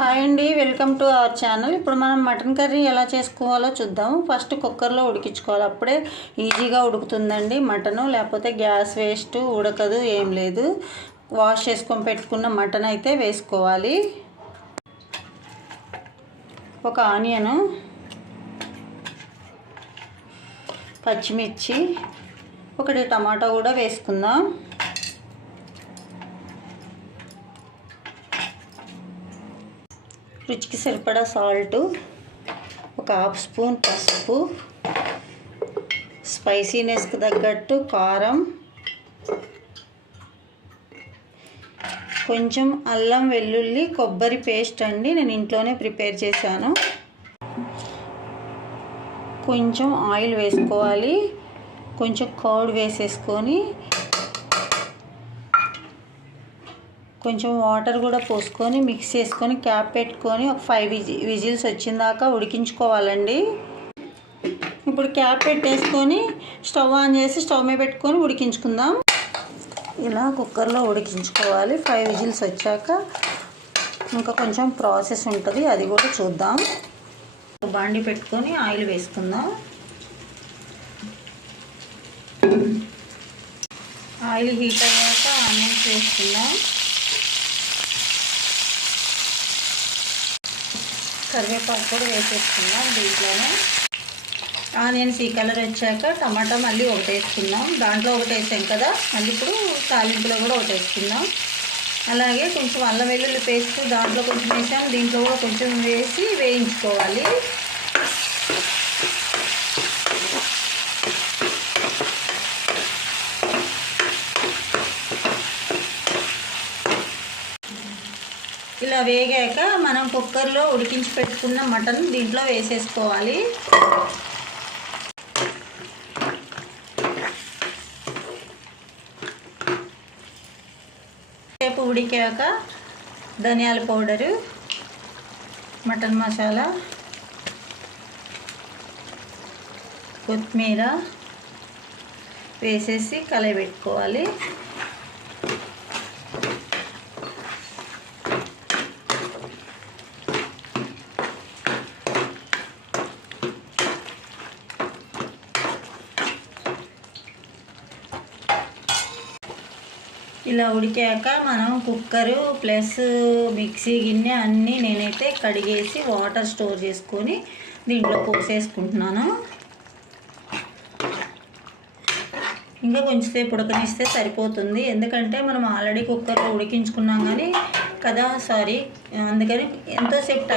Hi అండి, welcome to our channel. ఇప్పుడు మనం మటన్ కర్రీ ఎలా చేసుకోవాలో చూద్దాం. ఫస్ట్ కుక్కర్లో ఉడికించుకోవాలి, అప్పుడే ఈజీగా ఉడుకుతుందండి మటను. లేకపోతే గ్యాస్ వేస్ట్, ఉడకదు, ఏం లేదు. వాష్ చేసుకొని పెట్టుకున్న మటన్ అయితే వేసుకోవాలి. ఒక ఆనియను, పచ్చిమిర్చి, ఒకటి టమాటా కూడా వేసుకుందాం. రుచికి సరిపడా సాల్ట్, ఒక హాఫ్ స్పూన్ పసుపు, స్పైసీనెస్కి తగ్గట్టు కారం, కొంచెం అల్లం వెల్లుల్లి కొబ్బరి పేస్ట్ అండి, నేను ఇంట్లోనే ప్రిపేర్ చేశాను. కొంచెం ఆయిల్ వేసుకోవాలి, కొంచెం కర్డ్ వేసేసుకొని కొంచెం వాటర్ కూడా పోసుకొని మిక్స్ చేసుకొని క్యాప్ పెట్టుకొని ఒక 5 విజిల్స్ వచ్చిందాకా ఉడికించుకోవాలండి. ఇప్పుడు క్యాప్ పెట్టేసుకొని స్టవ్ ఆన్ చేసి స్టవ్ మీద పెట్టుకొని ఉడికించుకుందాం. ఇలా కుక్కర్లో ఉడికించుకోవాలి. 5 విజిల్స్ వచ్చాక ఇంకా కొంచెం ప్రాసెస్ ఉంటుంది, అది కూడా చూద్దాం. బాండి పెట్టుకొని ఆయిల్ వేసుకుందాం. ఆయిల్ హీట్ అయ్యాక ఆనియన్స్ వేసుకుందాం. కరివేపాకు కూడా వేసేసుకుందాం. దీంట్లోనే ఆనియన్స్ ఈ కలర్ వచ్చాక టమాటా మళ్ళీ ఒకటి వేసుకుందాం. దాంట్లో ఒకటి వేసాం కదా, మళ్ళీ ఇప్పుడు తాలింపులో కూడా ఒకటి వేసుకుందాం. అలాగే కొంచెం అల్లం వెల్లుల్లి పేస్ట్ దాంట్లో కొంచెం వేసాం, దీంట్లో కూడా కొంచెం వేసి వేయించుకోవాలి. ఇలా వేగాక మనం కుక్కర్లో ఉడికించి పెట్టుకున్న మటన్ దీంట్లో వేసేసుకోవాలి. సేపు ఉడికాక ధనియాల పౌడరు, మటన్ మసాలా, కొత్తిమీర వేసేసి కలయబెట్టుకోవాలి. ఇలా ఉడికాక మనం కుక్కరు ప్లస్ మిక్సీ గిన్నె అన్నీ నేనైతే కడిగేసి వాటర్ స్టోర్ చేసుకొని దీంట్లో పోసేసుకుంటున్నాను. ఇంకా కొంచెంసేపు ఉడకనిస్తే సరిపోతుంది, ఎందుకంటే మనం ఆల్రెడీ కుక్కర్లో ఉడికించుకున్నాం కానీ కదా, అందుకని ఎంతోసేపు